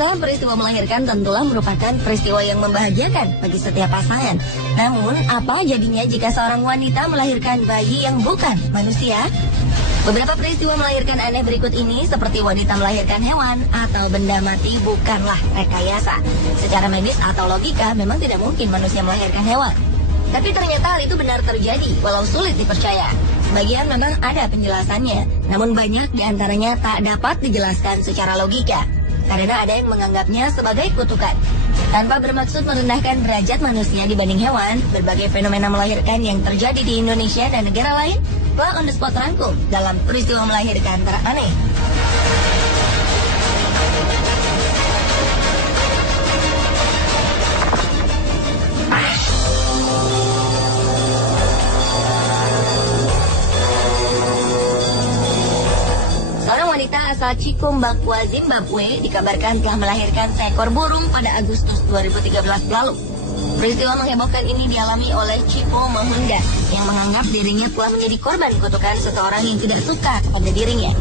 Pemirsa, peristiwa melahirkan tentulah merupakan peristiwa yang membahagiakan bagi setiap pasangan. Namun, apa jadinya jika seorang wanita melahirkan bayi yang bukan manusia? Beberapa peristiwa melahirkan aneh berikut ini seperti wanita melahirkan hewan atau benda mati bukanlah rekayasa. Secara medis atau logika memang tidak mungkin manusia melahirkan hewan. Tapi ternyata hal itu benar terjadi walau sulit dipercaya. Sebagian memang ada penjelasannya, namun banyak diantaranya tak dapat dijelaskan secara logika. Karena ada yang menganggapnya sebagai kutukan. Tanpa bermaksud merendahkan derajat manusia dibanding hewan, berbagai fenomena melahirkan yang terjadi di Indonesia dan negara lain telah on the spot rangkum dalam peristiwa melahirkan teraneh. Wanita asal Cikumbakwa, Zimbabwe dikabarkan telah melahirkan seekor burung pada Agustus 2013 lalu. Peristiwa menghebohkan ini dialami oleh Chipo Mahunda yang menganggap dirinya telah menjadi korban kutukan seseorang yang tidak suka kepada dirinya.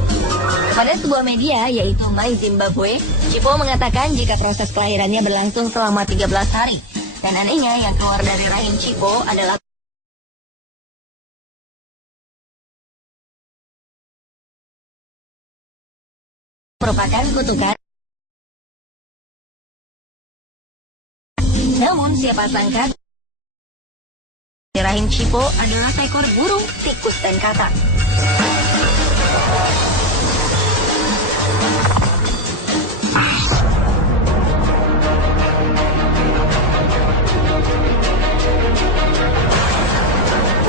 Pada sebuah media yaitu My Zimbabwe, Chipo mengatakan jika proses kelahirannya berlangsung selama 13 hari. Dan anehnya yang keluar dari rahim Chipo adalah merupakan kutukan. Namun siapa sangka di rahim Chipo adalah seekor burung, tikus dan katak.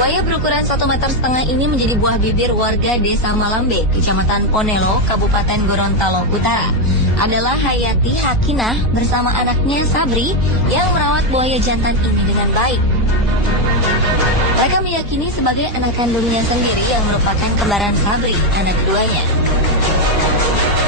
Buaya berukuran 1,5 meter ini menjadi buah bibir warga Desa Malambe, Kecamatan Ponelo, Kabupaten Gorontalo Utara. Adalah Hayati Hakinah bersama anaknya Sabri yang merawat buaya jantan ini dengan baik. Mereka meyakini sebagai anak kandungnya sendiri yang merupakan kembaran Sabri, anak keduanya.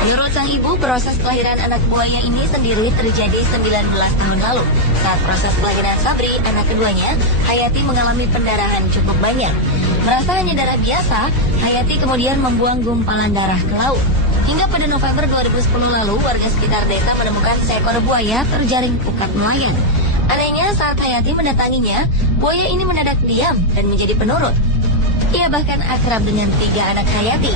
Menurut sang ibu, proses kelahiran anak buaya ini sendiri terjadi 19 tahun lalu. Saat proses kelahiran Sabri, anak keduanya, Hayati mengalami pendarahan cukup banyak. Merasa hanya darah biasa, Hayati kemudian membuang gumpalan darah ke laut. Hingga pada November 2010 lalu, warga sekitar desa menemukan seekor buaya terjaring pukat nelayan. Anehnya, saat Hayati mendatanginya, buaya ini mendadak diam dan menjadi penurut. Ia bahkan akrab dengan 3 anak Hayati.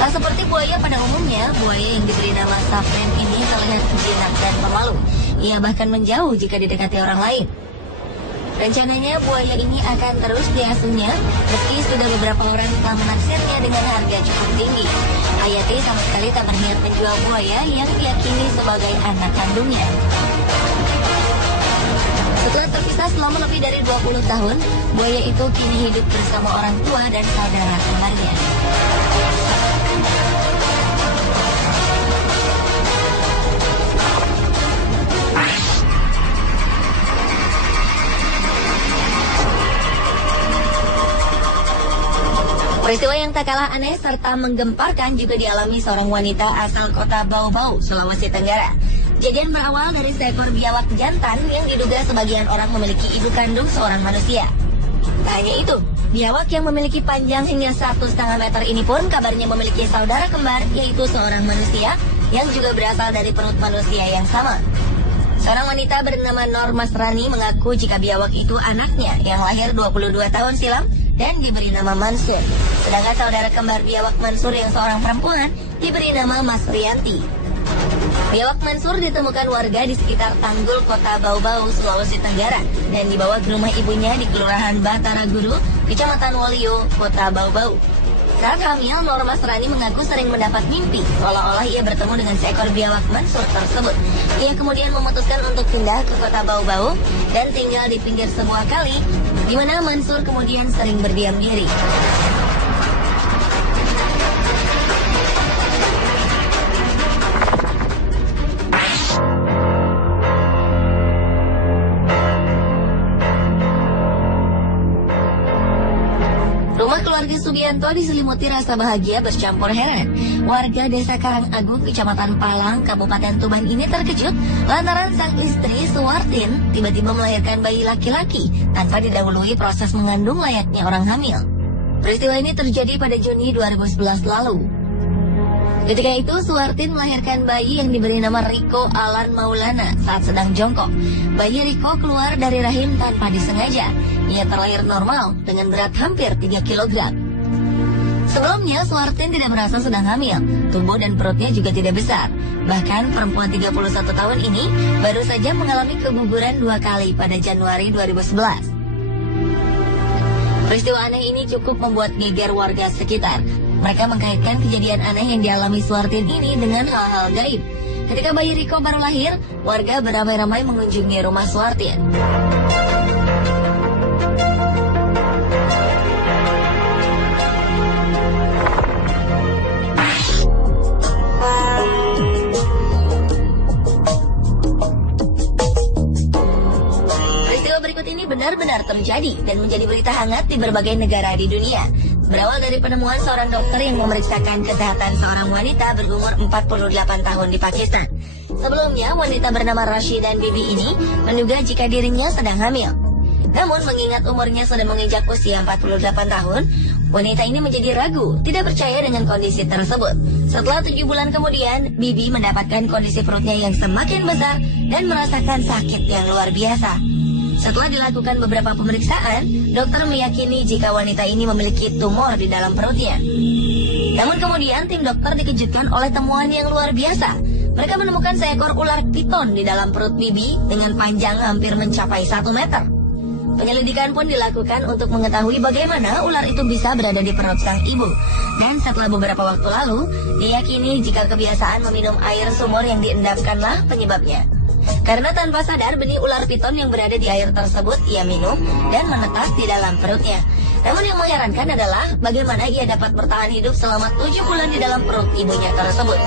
Tak seperti buaya pada umumnya, buaya yang diberi nama Safren ini terlihat jinak dan pemalu. Ia bahkan menjauh jika didekati orang lain. Rencananya buaya ini akan terus diasuhnya, meski sudah beberapa orang telah menaksirnya dengan harga cukup tinggi. Hayati sama sekali tak berniat menjual buaya yang diyakini sebagai anak kandungnya. Setelah terpisah selama lebih dari 20 tahun, buaya itu kini hidup bersama orang tua dan saudara kembarnya. Peristiwa yang tak kalah aneh serta menggemparkan juga dialami seorang wanita asal kota Bau-Bau, Sulawesi Tenggara. Kejadian berawal dari seekor biawak jantan yang diduga sebagian orang memiliki ibu kandung seorang manusia. Tak hanya itu, biawak yang memiliki panjang hingga 1,5 meter ini pun kabarnya memiliki saudara kembar, yaitu seorang manusia yang juga berasal dari perut manusia yang sama. Seorang wanita bernama Nur Masrani mengaku jika biawak itu anaknya yang lahir 22 tahun silam dan diberi nama Mansur. Sedangkan saudara kembar biawak Mansur yang seorang perempuan diberi nama Mas Rianti. Biawak Mansur ditemukan warga di sekitar Tanggul, Kota Bau-Bau, Sulawesi Tenggara dan dibawa ke rumah ibunya di Kelurahan Batara Guru, Kecamatan Wolio, Kota Bau-Bau. Saat hamil, Nur Masrani mengaku sering mendapat mimpi seolah-olah ia bertemu dengan seekor biawak Mansur tersebut. Ia kemudian memutuskan untuk pindah ke Kota Bau-Bau dan tinggal di pinggir sebuah kali, di mana Mansur kemudian sering berdiam diri. Rumah keluarga Subianto diselimuti rasa bahagia bercampur heran. Warga Desa Karangagung, Kecamatan Palang, Kabupaten Tuban ini terkejut lantaran sang istri Suwartin tiba-tiba melahirkan bayi laki-laki tanpa didahului proses mengandung layaknya orang hamil. Peristiwa ini terjadi pada Juni 2011 lalu. Ketika itu, Suwartin melahirkan bayi yang diberi nama Riko Alan Maulana saat sedang jongkok. Bayi Riko keluar dari rahim tanpa disengaja. Ia terlahir normal dengan berat hampir 3 kg. Sebelumnya, Suwartin tidak merasa sedang hamil. Tubuh dan perutnya juga tidak besar. Bahkan perempuan 31 tahun ini baru saja mengalami keguguran 2 kali pada Januari 2011. Peristiwa aneh ini cukup membuat geger warga sekitar. Mereka mengkaitkan kejadian aneh yang dialami Suwartin ini dengan hal-hal gaib. Ketika bayi Riko baru lahir, warga beramai-ramai mengunjungi rumah Suwartin. Peristiwa berikut ini benar-benar terjadi dan menjadi berita hangat di berbagai negara di dunia. Berawal dari penemuan seorang dokter yang memeriksakan kesehatan seorang wanita berumur 48 tahun di Pakistan. Sebelumnya, wanita bernama Rashidan Bibi ini menduga jika dirinya sedang hamil. Namun, mengingat umurnya sudah menginjak usia 48 tahun, wanita ini menjadi ragu, tidak percaya dengan kondisi tersebut. Setelah 7 bulan kemudian, Bibi mendapatkan kondisi perutnya yang semakin besar dan merasakan sakit yang luar biasa. Setelah dilakukan beberapa pemeriksaan, dokter meyakini jika wanita ini memiliki tumor di dalam perutnya. Namun kemudian tim dokter dikejutkan oleh temuan yang luar biasa. Mereka menemukan seekor ular piton di dalam perut Bibi dengan panjang hampir mencapai 1 meter. Penyelidikan pun dilakukan untuk mengetahui bagaimana ular itu bisa berada di perut sang ibu. Dan setelah beberapa waktu lalu, diyakini jika kebiasaan meminum air sumur yang diendapkanlah penyebabnya. Karena tanpa sadar benih ular piton yang berada di air tersebut ia minum dan menetas di dalam perutnya. Namun yang mengherankan adalah bagaimana ia dapat bertahan hidup selama 7 bulan di dalam perut ibunya tersebut.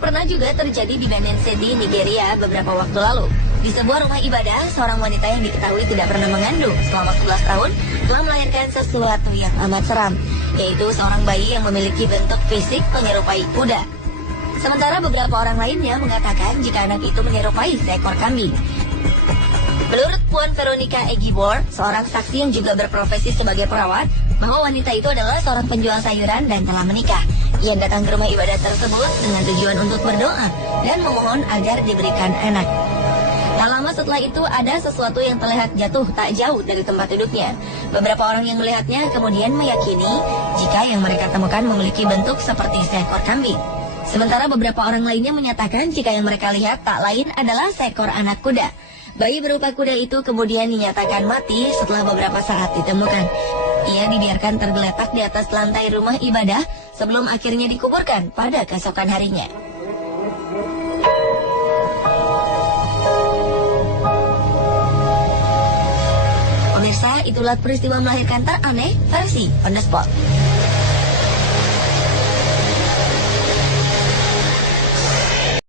Pernah juga terjadi di Benin City, Nigeria beberapa waktu lalu. Di sebuah rumah ibadah, seorang wanita yang diketahui tidak pernah mengandung selama 11 tahun telah melahirkan sesuatu yang amat seram, yaitu seorang bayi yang memiliki bentuk fisik menyerupai kuda. Sementara beberapa orang lainnya mengatakan jika anak itu menyerupai seekor kambing. Menurut Puan Veronica Egibor, seorang saksi yang juga berprofesi sebagai perawat, bahwa wanita itu adalah seorang penjual sayuran dan telah menikah. Ia datang ke rumah ibadah tersebut dengan tujuan untuk berdoa dan memohon agar diberikan anak. Tak lama setelah itu ada sesuatu yang terlihat jatuh tak jauh dari tempat duduknya. Beberapa orang yang melihatnya kemudian meyakini jika yang mereka temukan memiliki bentuk seperti seekor kambing. Sementara beberapa orang lainnya menyatakan jika yang mereka lihat tak lain adalah seekor anak kuda. Bayi berupa kuda itu kemudian dinyatakan mati setelah beberapa saat ditemukan. Ia dibiarkan tergeletak di atas lantai rumah ibadah sebelum akhirnya dikuburkan pada keesokan harinya. Pemirsa, itulah peristiwa melahirkan teraneh versi On The Spot.